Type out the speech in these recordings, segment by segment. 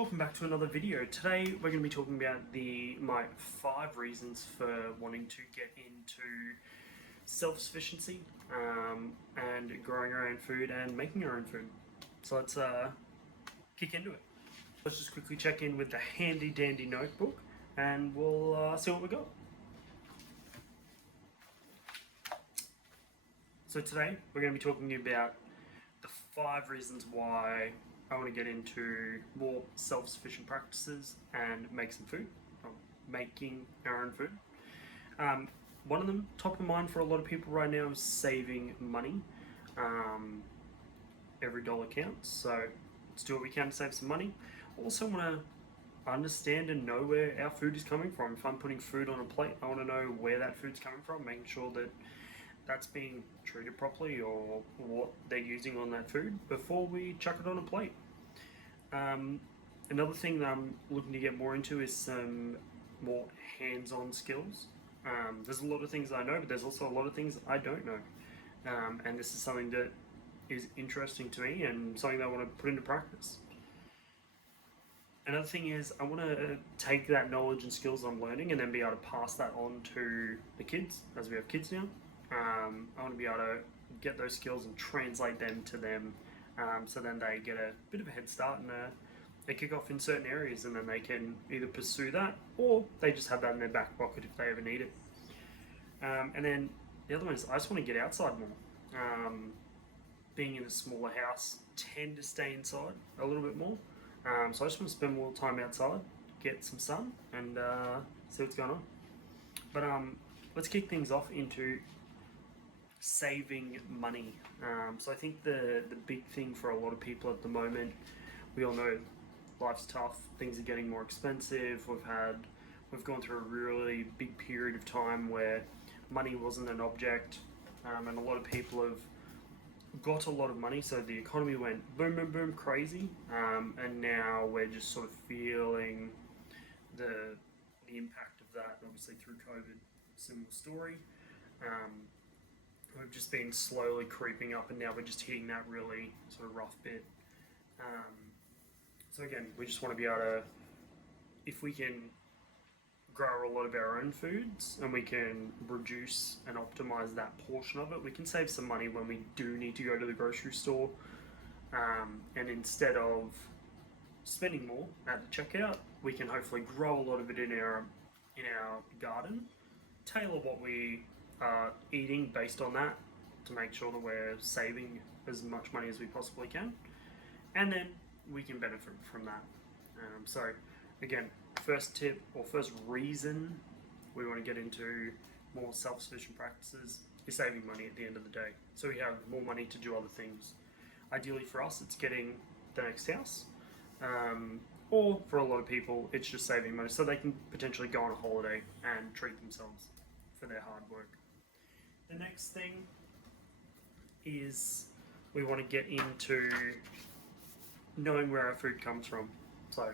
Welcome back to another video. Today we're going to be talking about my 5 reasons for wanting to get into self-sufficiency and growing our own food and making our own food. So let's kick into it. Let's just quickly check in with the handy dandy notebook and we'll see what we got. So today we're going to be talking about the 5 reasons why I want to get into more self-sufficient practices and make some food, or making our own food. One of them, top of mind for a lot of people right now, is saving money. Every dollar counts, so let's do what we can to save some money. Also want to understand and know where our food is coming from. If I'm putting food on a plate, I want to know where that food's coming from, making sure that that's being treated properly or what they're using on that food before we chuck it on a plate. Another thing that I'm looking to get more into is some more hands-on skills. There's a lot of things I know, but there's also a lot of things I don't know. And this is something that is interesting to me and something that I want to put into practice. Another thing is I want to take that knowledge and skills I'm learning and then be able to pass that on to the kids, as we have kids now. I want to be able to get those skills and translate them to them, so then they get a bit of a head start and they kick off in certain areas, and then they can either pursue that or they just have that in their back pocket if they ever need it. And then the other one is I just want to get outside more. Being in a smaller house, tend to stay inside a little bit more. So I just want to spend more time outside, get some sun, and see what's going on. But let's kick things off into saving money. So I think the big thing for a lot of people at the moment, we all know life's tough, things are getting more expensive, we've gone through a really big period of time where money wasn't an object, and a lot of people have got a lot of money, so the economy went boom boom boom crazy, and now we're just sort of feeling the impact of that, obviously through COVID. Similar story. We've just been slowly creeping up, and now we're just hitting that really sort of rough bit. So again, we just want to be able to, if we can grow a lot of our own foods and we can reduce and optimize that portion of it, we can save some money when we do need to go to the grocery store. And instead of spending more at the checkout, we can hopefully grow a lot of it in our garden, tailor what we are eating based on that to make sure that we're saving as much money as we possibly can, and then we can benefit from that. So again, first tip or first reason we want to get into more self-sufficient practices is saving money at the end of the day, so we have more money to do other things. Ideally for us, it's getting the next house, or for a lot of people it's just saving money so they can potentially go on a holiday and treat themselves for their hard work. The next thing is we want to get into knowing where our food comes from. So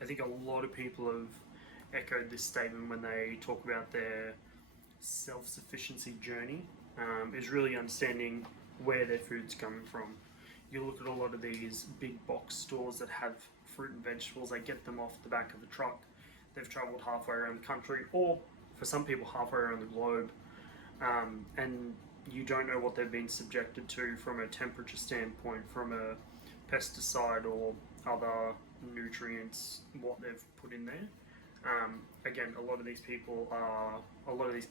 I think a lot of people have echoed this statement when they talk about their self-sufficiency journey, is really understanding where their food's coming from. You look at a lot of these big box stores that have fruit and vegetables, they get them off the back of the truck. They've travelled halfway around the country, or for some people halfway around the globe, and you don't know what they've been subjected to from a temperature standpoint, from a pesticide or other nutrients, what they've put in there. Again, a lot of these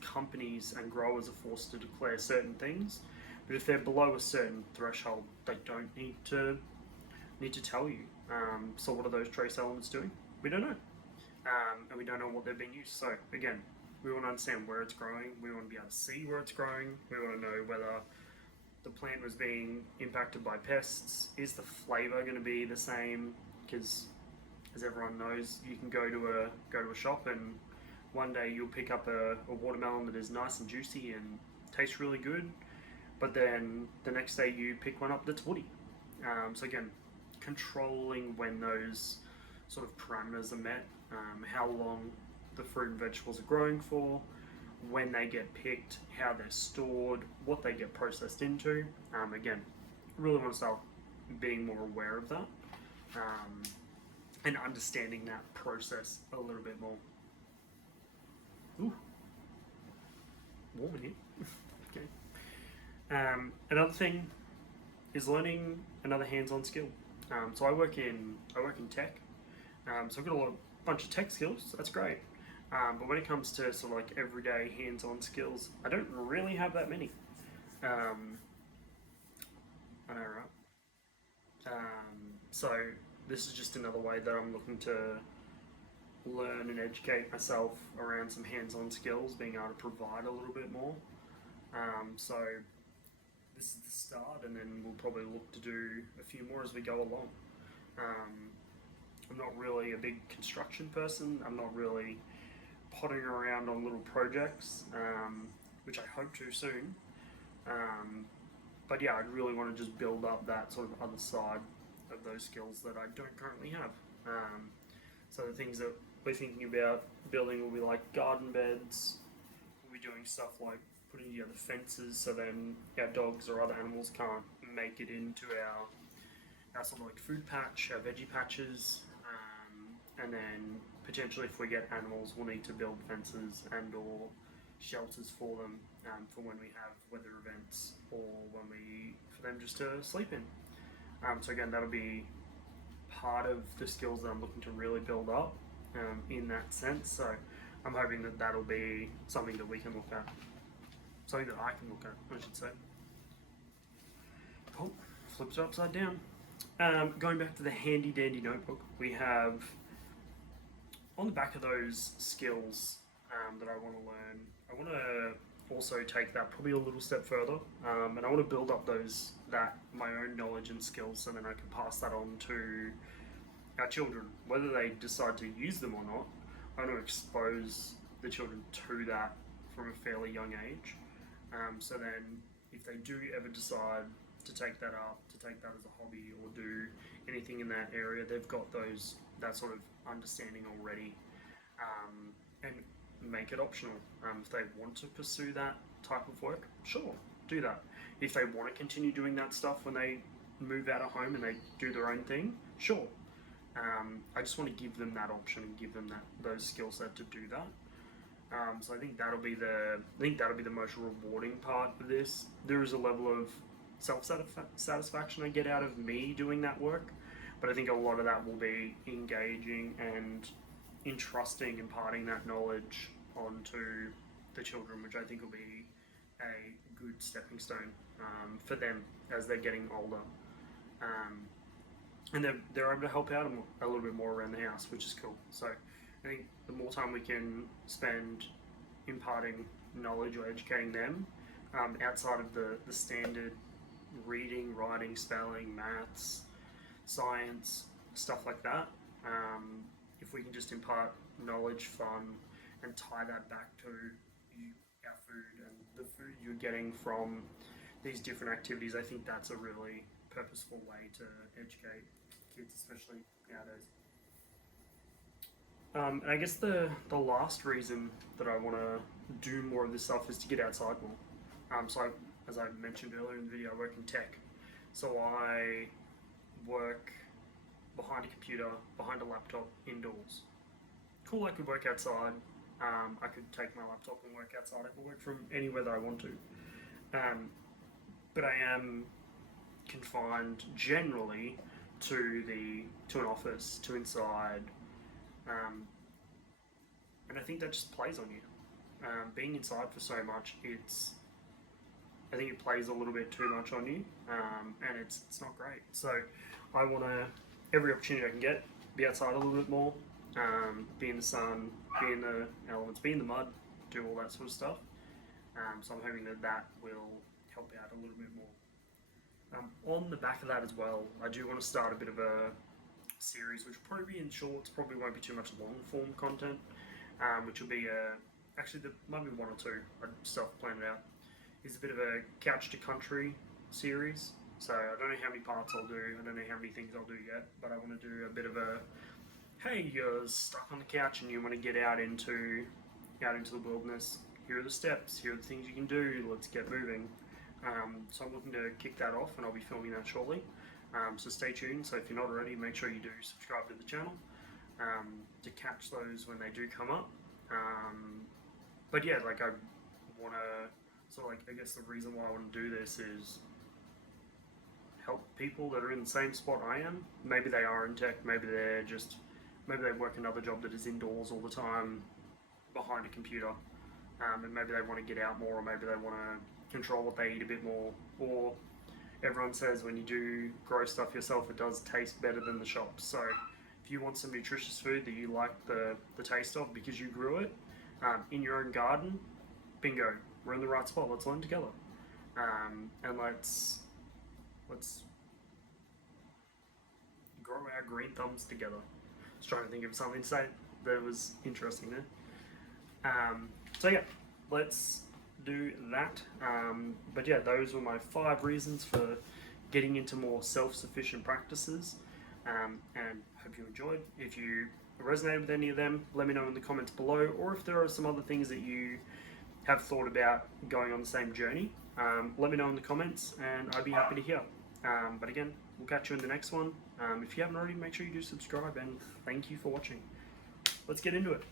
companies and growers are forced to declare certain things, but if they're below a certain threshold, they don't need to tell you. So what are those trace elements doing? We don't know, and we don't know what they've been used. So again, we want to understand where it's growing, we want to be able to see where it's growing, we want to know whether the plant was being impacted by pests. Is the flavour going to be the same? Because as everyone knows, you can go to a shop and one day you'll pick up a watermelon that is nice and juicy and tastes really good, but then the next day you pick one up that's woody. So again, controlling when those sort of parameters are met, how long the fruit and vegetables are growing for, when they get picked, how they're stored, what they get processed into. Again, really want to start being more aware of that. and understanding that process a little bit more. Ooh, warm in here. Okay. Another thing is learning another hands-on skill. So I work in tech. So I've got bunch of tech skills. That's great. But when it comes to sort of like everyday hands-on skills, I don't really have that many. Um, I know, right? So this is just another way that I'm looking to learn and educate myself around some hands-on skills, being able to provide a little bit more. So this is the start, and then we'll probably look to do a few more as we go along. Um, I'm not really a big construction person. I'm not really potting around on little projects, which I hope to soon. Um, but yeah, I'd really want to just build up that sort of other side of those skills that I don't currently have. So the things that we're thinking about building will be like garden beds. We'll be doing stuff like putting together fences so then our dogs or other animals can't make it into our sort of like food patch, our veggie patches, and then potentially if we get animals, we'll need to build fences and or shelters for them for when we have weather events or when we for them just to sleep in. So again, that'll be part of the skills that I'm looking to really build up in that sense. So I'm hoping that that'll be something that we can look at, something that I can look at, I should say. Oh, flipped it upside down. Going back to the handy dandy notebook, we have on the back of those skills that I want to learn, I want to also take that probably a little step further, and I want to build up that my own knowledge and skills, so then I can pass that on to our children, whether they decide to use them or not. I want to expose the children to that from a fairly young age. So then, if they do ever decide to take that up, to take that as a hobby or do anything in that area, they've got that sort of understanding already, and make it optional. If they want to pursue that type of work, sure, do that. If they want to continue doing that stuff when they move out of home and they do their own thing, sure. I just want to give them that option and give them those skill set to do that. So I think that'll be the most rewarding part of this. There is a level of self satisfaction I get out of me doing that work, but I think a lot of that will be engaging and entrusting, imparting that knowledge onto the children, which I think will be a good stepping stone for them as they're getting older. Um, and they're able to help out a little bit more around the house, which is cool. So I think the more time we can spend imparting knowledge or educating them outside of the standard reading, writing, spelling, maths, science, stuff like that, if we can just impart knowledge, fun, and tie that back to our food and the food you're getting from these different activities, I think that's a really purposeful way to educate kids, especially nowadays. And I guess the last reason that I want to do more of this stuff is to get outside more. As I mentioned earlier in the video, I work in tech. So I work behind a computer, behind a laptop, indoors. Cool, I could work outside. I could take my laptop and work outside. I can work from anywhere that I want to. But I am confined generally to an office, to inside, and I think that just plays on you. Being inside for so much, I think it plays a little bit too much on you, and it's not great. So I want to every opportunity I can get be outside a little bit more, be in the sun, be in the elements, be in the mud, do all that sort of stuff. So I'm hoping that will help out a little bit more. On the back of that as well, I do want to start a bit of a series, which will probably be in shorts, probably won't be too much long form content, which will be actually there might be one or two. I self planned it out. Is a bit of a couch to country series. So I don't know how many parts I'll do. I don't know how many things I'll do yet, but I want to do a bit of a hey, you're stuck on the couch and you want to get out into the wilderness. Here are the steps. Here are the things you can do. Let's get moving. So I'm looking to kick that off, and I'll be filming that shortly. So stay tuned. So if you're not already, make sure you do subscribe to the channel. to catch those when they do come up. But yeah, like I want to, so like I guess the reason why I want to do this is help people that are in the same spot I am. Maybe they are in tech, maybe they work another job that is indoors all the time behind a computer, and maybe they want to get out more, or maybe they want to control what they eat a bit more, or everyone says when you do grow stuff yourself, it does taste better than the shops. So if you want some nutritious food that you like the taste of because you grew it in your own garden, bingo, we're in the right spot. Let's learn together, and let's grow our green thumbs together. I was trying to think of something to say that was interesting there. So yeah, let's do that. But yeah, those were my 5 reasons for getting into more self-sufficient practices, and hope you enjoyed. If you resonated with any of them, let me know in the comments below, or if there are some other things that you have thought about going on the same journey, let me know in the comments and I'd be happy to hear. But again, we'll catch you in the next one. If you haven't already, make sure you do subscribe, and thank you for watching. Let's get into it.